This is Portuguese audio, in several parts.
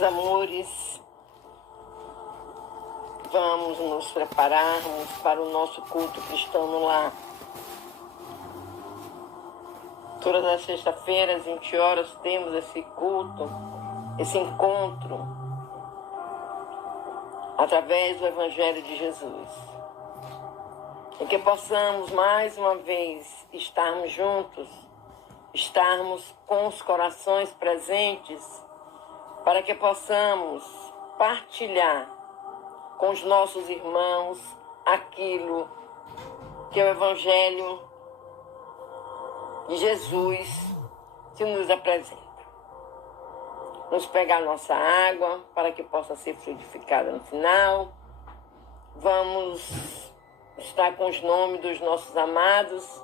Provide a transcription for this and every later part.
Meus amores, vamos nos prepararmos para o nosso culto cristão no lar. Todas as sextas-feiras, 20 horas, temos esse culto, esse encontro, através do Evangelho de Jesus. E que possamos, mais uma vez, estarmos juntos, estarmos com os corações presentes, para que possamos partilhar com os nossos irmãos aquilo que o Evangelho de Jesus se nos apresenta. Vamos pegar nossa água para que possa ser frutificada no final. Vamos estar com os nomes dos nossos amados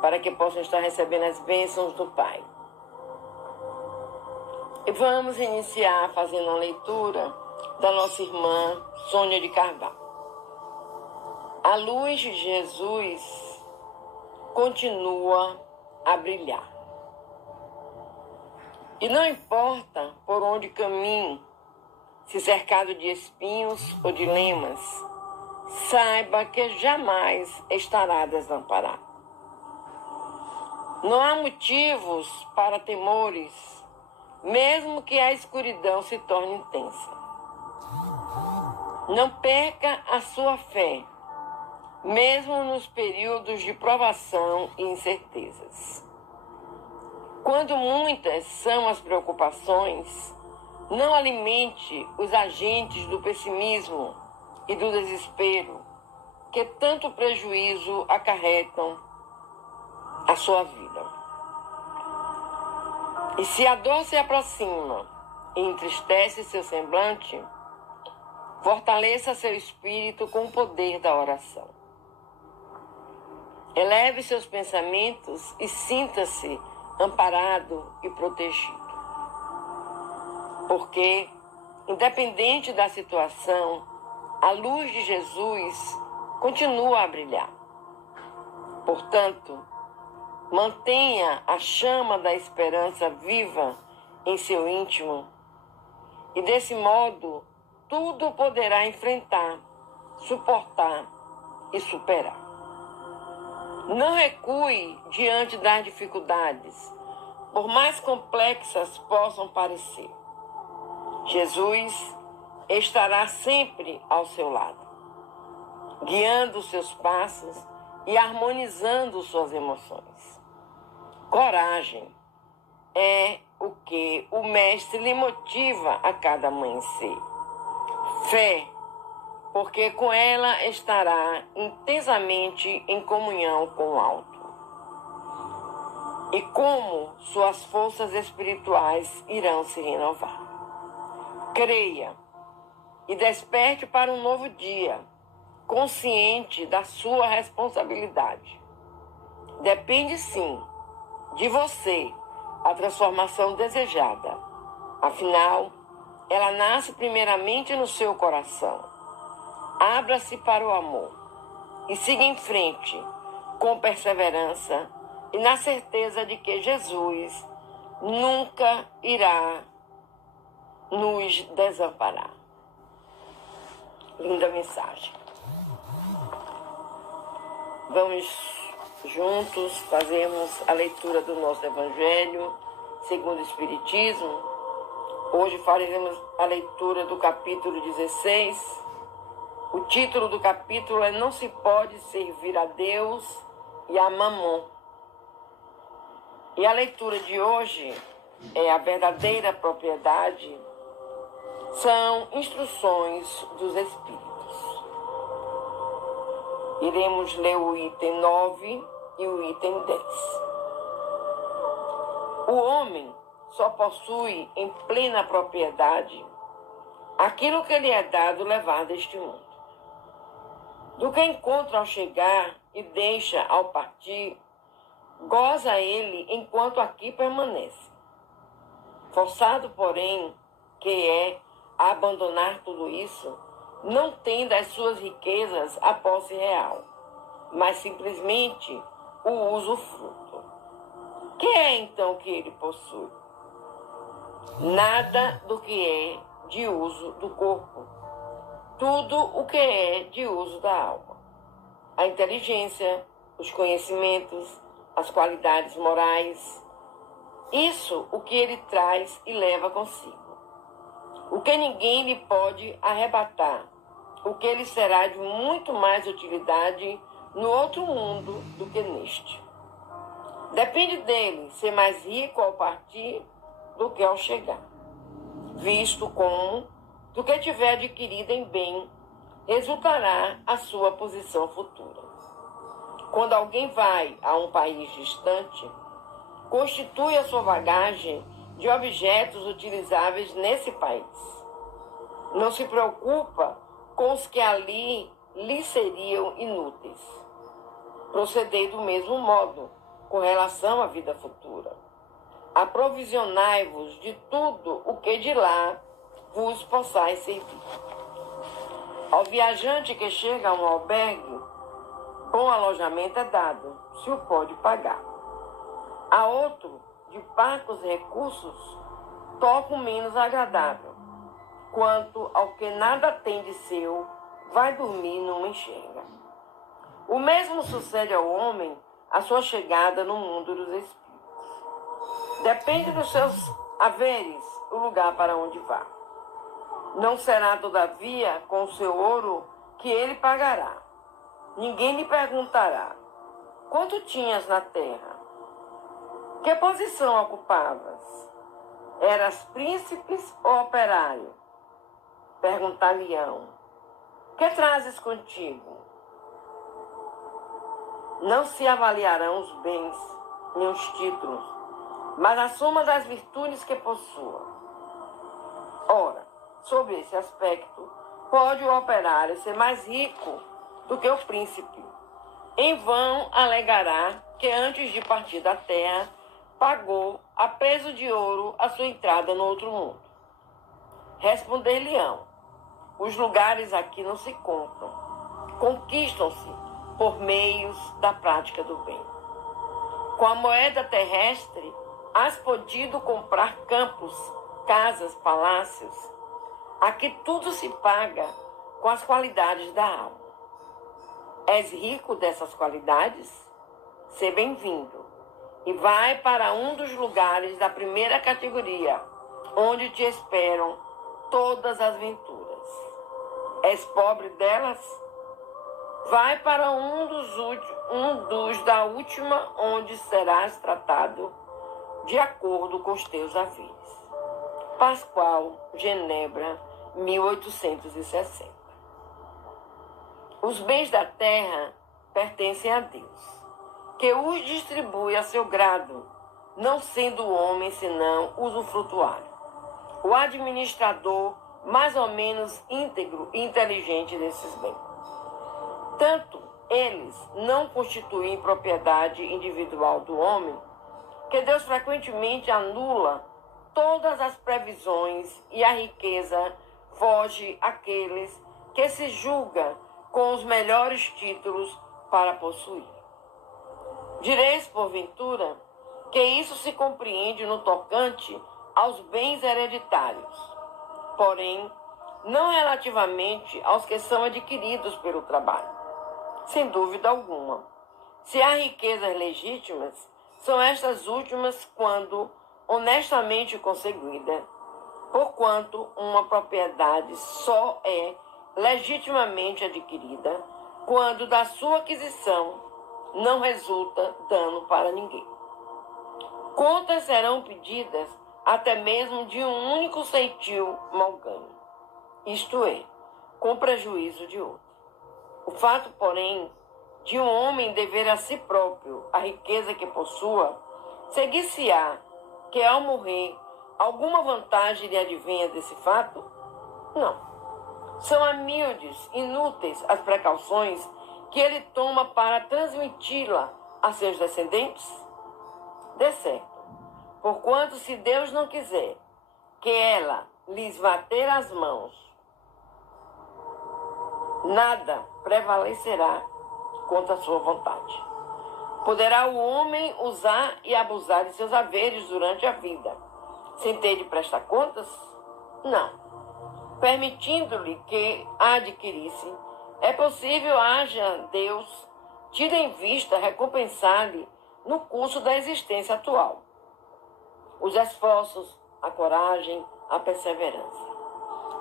para que possam estar recebendo as bênçãos do Pai. E vamos iniciar fazendo a leitura da nossa irmã Sônia de Carvalho. A luz de Jesus continua a brilhar. E não importa por onde caminhe, se cercado de espinhos ou de lemas, saiba que jamais estará desamparado. Não há motivos para temores, mesmo que a escuridão se torne intensa. Não perca a sua fé, mesmo nos períodos de provação e incertezas. Quando muitas são as preocupações, não alimente os agentes do pessimismo e do desespero, que tanto prejuízo acarretam à sua vida. E se a dor se aproxima e entristece seu semblante, fortaleça seu espírito com o poder da oração. Eleve seus pensamentos e sinta-se amparado e protegido. Porque, independente da situação, a luz de Jesus continua a brilhar. Portanto, mantenha a chama da esperança viva em seu íntimo e, desse modo, tudo poderá enfrentar, suportar e superar. Não recue diante das dificuldades, por mais complexas possam parecer. Jesus estará sempre ao seu lado, guiando os seus passos e harmonizando suas emoções. Coragem é o que o Mestre lhe motiva a cada amanhecer. Fé, porque com ela estará intensamente em comunhão com o alto. E como suas forças espirituais irão se renovar. Creia e desperte para um novo dia, consciente da sua responsabilidade. Depende sim de você a transformação desejada. Afinal, ela nasce primeiramente no seu coração. Abra-se para o amor e siga em frente com perseverança e na certeza de que Jesus nunca irá nos desamparar. Linda mensagem. Vamos juntos fazermos a leitura do nosso Evangelho segundo o Espiritismo. Hoje faremos a leitura do capítulo 16. O título do capítulo é Não se pode servir a Deus e a Mamon. E a leitura de hoje é a verdadeira propriedade. São instruções dos Espíritos. Iremos ler o item 9 e o item 10. O homem só possui em plena propriedade aquilo que lhe é dado levar deste mundo. Do que encontra ao chegar e deixa ao partir, goza ele enquanto aqui permanece. Forçado, porém, que é a abandonar tudo isso, não tem das suas riquezas a posse real, mas simplesmente o usufruto. Que é então que ele possui? nada do que é de uso do corpo, tudo o que é de uso da alma. A inteligência, os conhecimentos, as qualidades morais, isso o que ele traz e leva consigo. O que ninguém lhe pode arrebatar, o que lhe será de muito mais utilidade no outro mundo do que neste. Depende dele ser mais rico ao partir do que ao chegar, visto como, do que tiver adquirido em bem, resultará a sua posição futura. Quando alguém vai a um país distante, constitui a sua bagagem de objetos utilizáveis nesse país. Não se preocupa com os que ali lhe seriam inúteis. Procedei do mesmo modo com relação à vida futura. Aprovisionai-vos de tudo o que de lá vos possais servir. Ao viajante que chega a um albergue, bom alojamento é dado, se o pode pagar. A outro, de parcos recursos, toca o menos agradável. Quanto ao que nada tem de seu, vai dormir numa enxerga. O mesmo sucede ao homem a sua chegada no mundo dos espíritos. Depende dos seus haveres o lugar para onde vá. Não será, todavia, com o seu ouro que ele pagará. Ninguém lhe perguntará: quanto tinhas na terra? Que posição ocupavas? Eras príncipes ou operário? Perguntar-lhe-ão: que trazes contigo? Não se avaliarão os bens, nem os títulos, mas a soma das virtudes que possua. Ora, sob esse aspecto, pode o operário ser mais rico do que o príncipe. Em vão alegará que antes de partir da terra, pagou a peso de ouro a sua entrada no outro mundo. Responder-lhe-ão: os lugares aqui não se compram, conquistam-se por meios da prática do bem. Com a moeda terrestre, has podido comprar campos, casas, palácios. Aqui tudo se paga com as qualidades da alma. És rico dessas qualidades? Sê bem-vindo e vai para um dos lugares da primeira categoria, onde te esperam todas as venturas. És pobre delas? Vai para um dos da última, onde serás tratado de acordo com os teus haveres. Pascoal, Genebra, 1860. Os bens da terra pertencem a Deus, que os distribui a seu grado, não sendo o homem senão usufrutuário, o administrador mais ou menos íntegro e inteligente desses bens. Tanto eles não constituem propriedade individual do homem, que Deus frequentemente anula todas as previsões e a riqueza foge àqueles que se julga com os melhores títulos para possuir. Direis, porventura, que isso se compreende no tocante aos bens hereditários, porém, não relativamente aos que são adquiridos pelo trabalho. Sem dúvida alguma, se há riquezas legítimas, são estas últimas quando honestamente conseguida, porquanto uma propriedade só é legitimamente adquirida quando da sua aquisição não resulta dano para ninguém. Contas serão pedidas até mesmo de um único ceitil mau ganho, isto é, com prejuízo de outro. O fato, porém, de um homem dever a si próprio a riqueza que possua, seguir-se-á que ao morrer alguma vantagem lhe advenha desse fato? Não. São humildes, inúteis as precauções que ele toma para transmiti-la a seus descendentes? De certo, porquanto se Deus não quiser que ela lhes vá ter as mãos, nada prevalecerá contra a sua vontade. Poderá o homem usar e abusar de seus haveres durante a vida, sem ter de prestar contas? Não. Permitindo-lhe que a adquirisse, é possível haja Deus tido em vista recompensar-lhe no curso da existência atual os esforços, a coragem, a perseverança.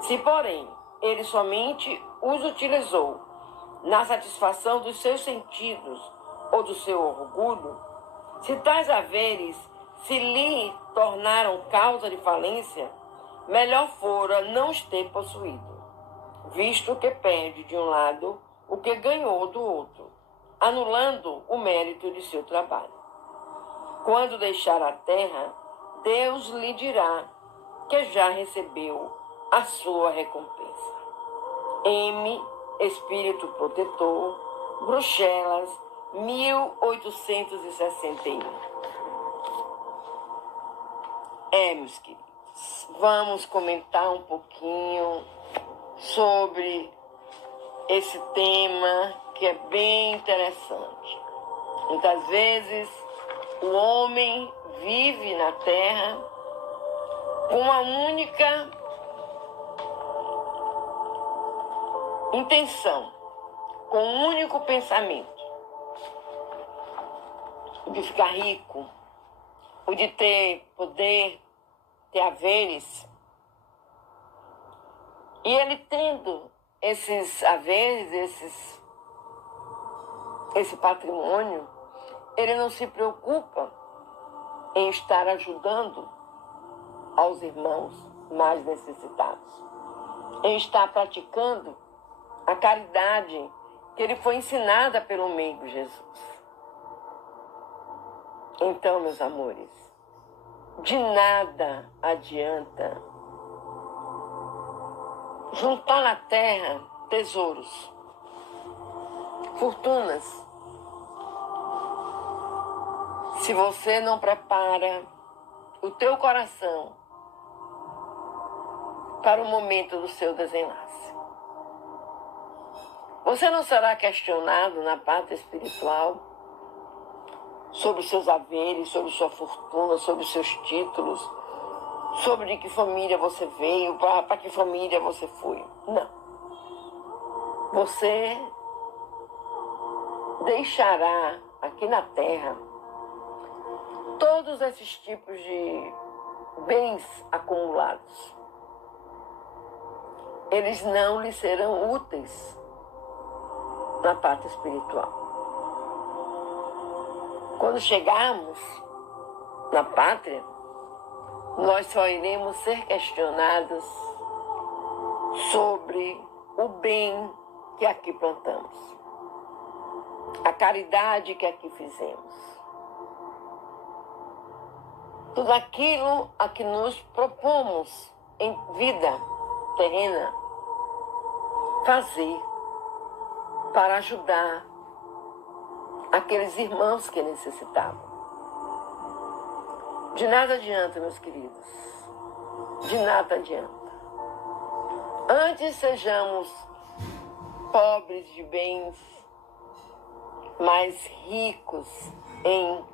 Se, porém, ele somente os utilizou na satisfação dos seus sentidos ou do seu orgulho, se tais haveres se lhe tornaram causa de falência, melhor fora não os ter possuído, visto que perde de um lado o que ganhou do outro, anulando o mérito de seu trabalho. Quando deixar a terra, Deus lhe dirá que já recebeu a sua recompensa. M. Espírito Protetor, Bruxelas, 1861. Meus queridos, vamos comentar um pouquinho sobre esse tema que é bem interessante. Muitas vezes o homem vive na Terra com uma única intenção, com um único pensamento: o de ficar rico, o de ter poder, ter haveres. E ele tendo esses haveres, esse patrimônio, ele não se preocupa em estar ajudando aos irmãos mais necessitados, em estar praticando a caridade que ele foi ensinada pelo meigo Jesus. Então, meus amores, de nada adianta juntar na terra tesouros, fortunas, se você não prepara o teu coração para o momento do seu desenlace. Você não será questionado na pátria espiritual sobre os seus haveres, sobre sua fortuna, sobre os seus títulos, sobre de que família você veio, para que família você foi. Não. Você deixará aqui na terra todos esses tipos de bens acumulados. Eles não lhe serão úteis na parte espiritual. Quando chegarmos na pátria, nós só iremos ser questionados sobre o bem que aqui plantamos, a caridade que aqui fizemos, tudo aquilo a que nos propomos em vida terrena fazer para ajudar aqueles irmãos que necessitavam. De nada adianta, meus queridos, de nada adianta. Antes sejamos pobres de bens, mas ricos em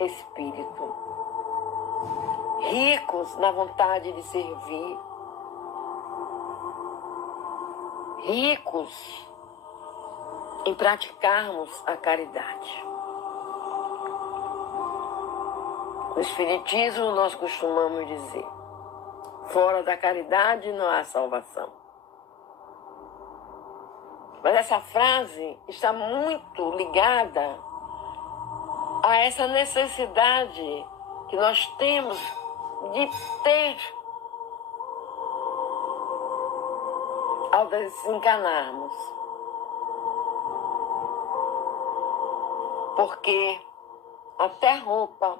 espírito, ricos na vontade de servir, ricos em praticarmos a caridade. No Espiritismo nós costumamos dizer: fora da caridade não há salvação. Mas essa frase está muito ligada a essa necessidade que nós temos de ter ao desencarnarmos. Porque até roupa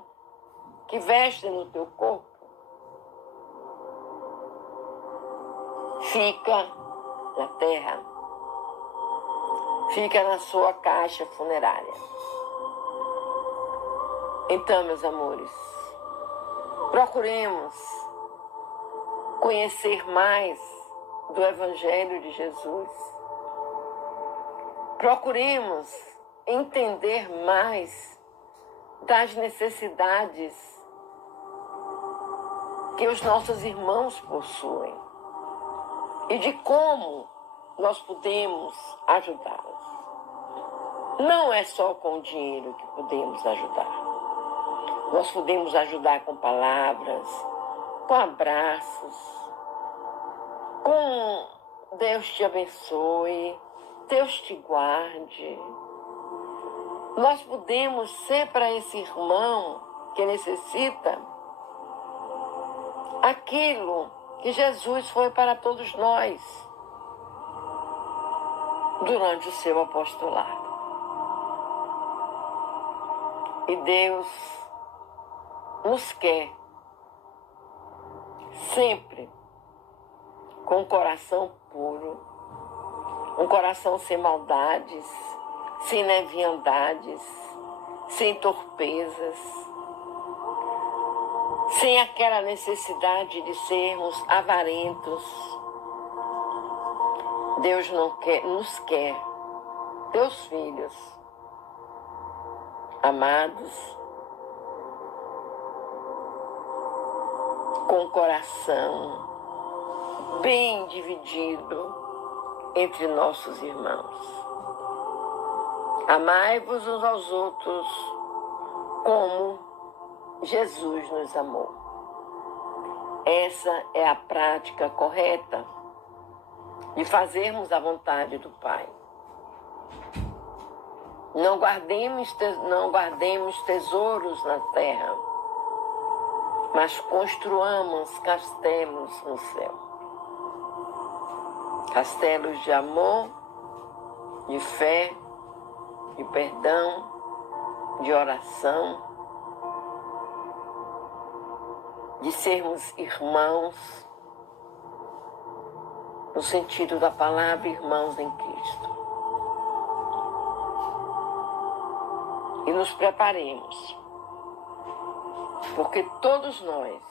que veste no teu corpo fica na terra, fica na sua caixa funerária. Então, meus amores, procuremos conhecer mais do Evangelho de Jesus. Procuremos entender mais das necessidades que os nossos irmãos possuem e de como nós podemos ajudá-los. Não é só com o dinheiro que podemos ajudar. Nós podemos ajudar com palavras, com abraços, com Deus te abençoe, Deus te guarde. Nós podemos ser para esse irmão que necessita aquilo que Jesus foi para todos nós durante o seu apostolado. E Deus nos quer sempre com um coração puro, um coração sem maldades, sem leviandades, sem torpezas, sem aquela necessidade de sermos avarentos. Deus nos quer, teus filhos, amados, com o coração bem dividido entre nossos irmãos. Amai-vos uns aos outros como Jesus nos amou. Essa é a prática correta de fazermos a vontade do Pai. Não guardemos tesouros na terra, mas construamos castelos no céu. Castelos de amor, de fé, de perdão, de oração, de sermos irmãos, no sentido da palavra irmãos em Cristo. E nos preparemos, porque todos nós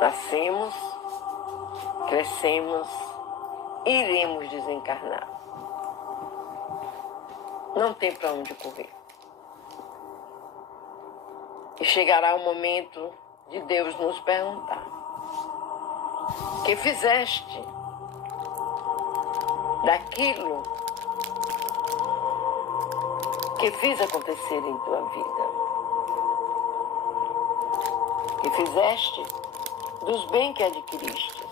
nascemos, crescemos e iremos desencarnar. Não tem para onde correr. E chegará o momento de Deus nos perguntar: que fizeste daquilo que fiz acontecer em tua vida? Que fizeste dos bens que adquiriste?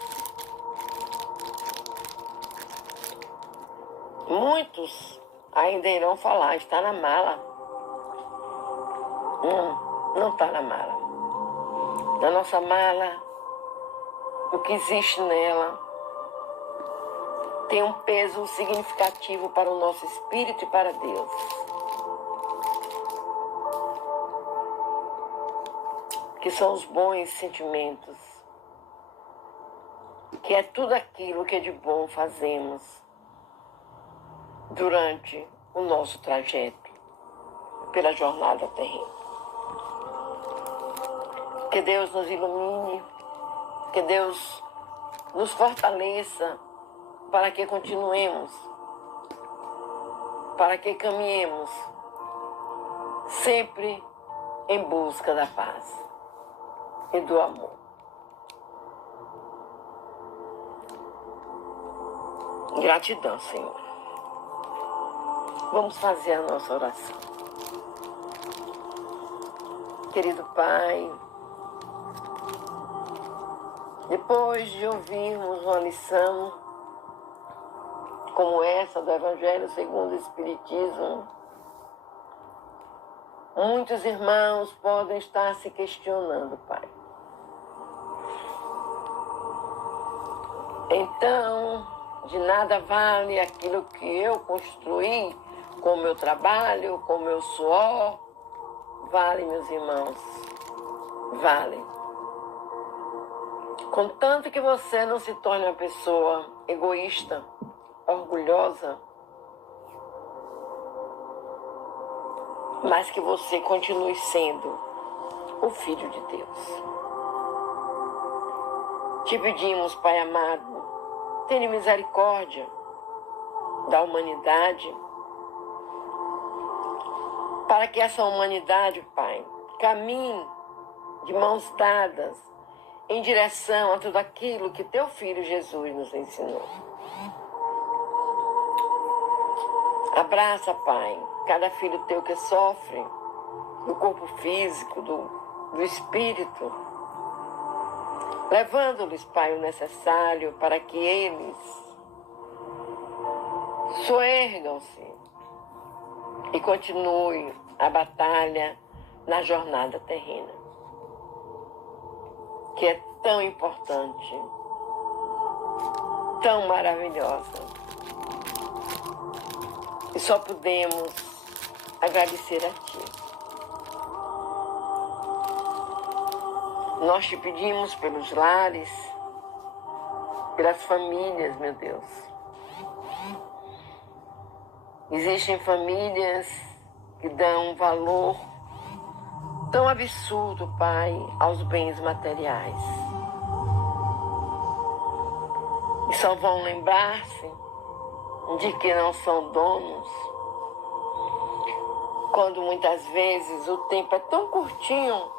Muitos ainda irão falar: está na mala. Não está na mala. Na nossa mala, o que existe nela tem um peso significativo para o nosso espírito e para Deus. Que são os bons sentimentos, que é tudo aquilo que é de bom fazemos durante o nosso trajeto pela jornada terrena. Que Deus nos ilumine, que Deus nos fortaleça para que continuemos, para que caminhemos sempre em busca da paz e do amor. Gratidão, Senhor. Vamos fazer a nossa oração. Querido Pai, depois de ouvirmos uma lição como essa do Evangelho segundo o Espiritismo, muitos irmãos podem estar se questionando, Pai. Então, de nada vale aquilo que eu construí com o meu trabalho, com o meu suor? Vale, meus irmãos, vale. Contanto que você não se torne uma pessoa egoísta, orgulhosa, mas que você continue sendo o Filho de Deus. Te pedimos, Pai amado, tenha misericórdia da humanidade, para que essa humanidade, Pai, caminhe de mãos dadas, em direção a tudo aquilo que teu Filho Jesus nos ensinou. Abraça, Pai, cada filho teu que sofre do corpo físico, do espírito, levando-lhes, Pai, o necessário para que eles soergam-se e continuem a batalha na jornada terrena, que é tão importante, tão maravilhosa. E só podemos agradecer a Ti. Nós te pedimos pelos lares, pelas famílias, meu Deus. Existem famílias que dão um valor tão absurdo, Pai, aos bens materiais. E só vão lembrar-se de que não são donos, quando muitas vezes o tempo é tão curtinho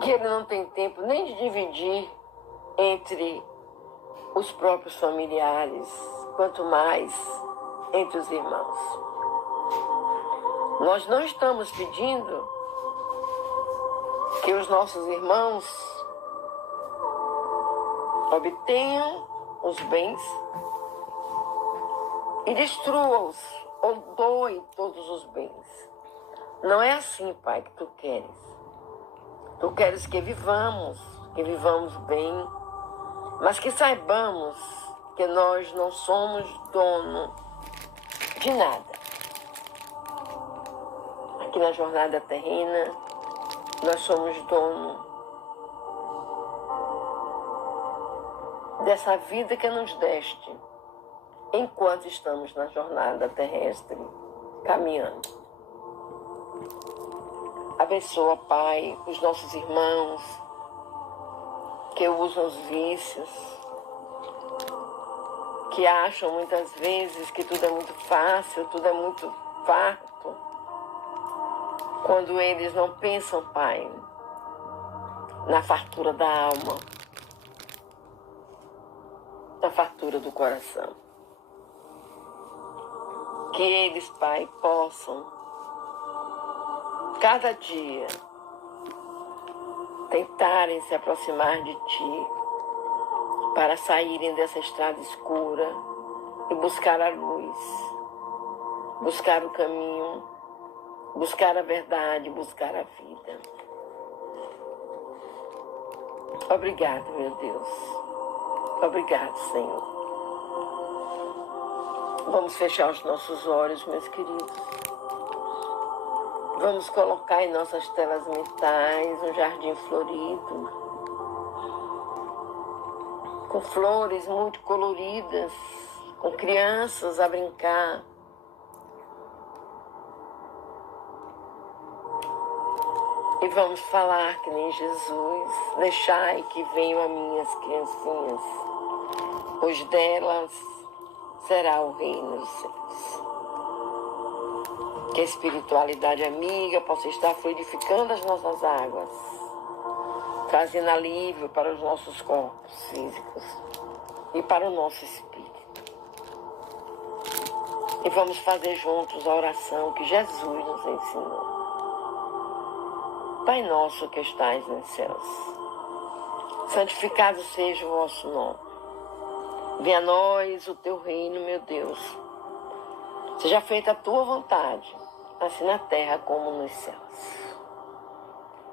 que ele não tem tempo nem de dividir entre os próprios familiares, quanto mais entre os irmãos. Nós não estamos pedindo que os nossos irmãos obtenham os bens e destrua-os ou doe todos os bens. Não é assim, Pai, que Tu queres. Tu queres que vivamos bem, mas que saibamos que nós não somos dono de nada. Aqui na jornada terrena, nós somos dono dessa vida que nos deste, enquanto estamos na jornada terrestre, caminhando. Abençoa, Pai, os nossos irmãos que usam os vícios, que acham muitas vezes que tudo é muito fácil, tudo é muito farto, quando eles não pensam, Pai, na fartura da alma, na fartura do coração. Que eles, Pai, possam, cada dia, tentarem se aproximar de Ti, para saírem dessa estrada escura e buscar a luz, buscar o caminho, buscar a verdade, buscar a vida. Obrigado, meu Deus. Obrigado, Senhor. Vamos fechar os nossos olhos, meus queridos. Vamos colocar em nossas telas mentais um jardim florido, com flores muito coloridas, com crianças a brincar. E vamos falar que nem Jesus: deixai que venham as minhas criancinhas, pois delas será o reino dos céus. Que a espiritualidade amiga possa estar fluidificando as nossas águas, trazendo alívio para os nossos corpos físicos e para o nosso espírito. E vamos fazer juntos a oração que Jesus nos ensinou. Pai nosso que estais nos céus, santificado seja o vosso nome. Venha a nós o teu reino, meu Deus. Seja feita a tua vontade, assim na terra como nos céus.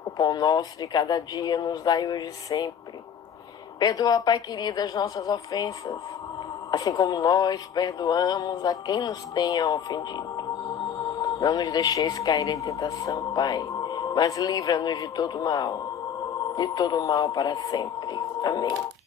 O pão nosso de cada dia nos dai hoje e sempre. Perdoa, Pai querido, as nossas ofensas, assim como nós perdoamos a quem nos tenha ofendido. Não nos deixeis cair em tentação, Pai, mas livra-nos de todo mal para sempre. Amém.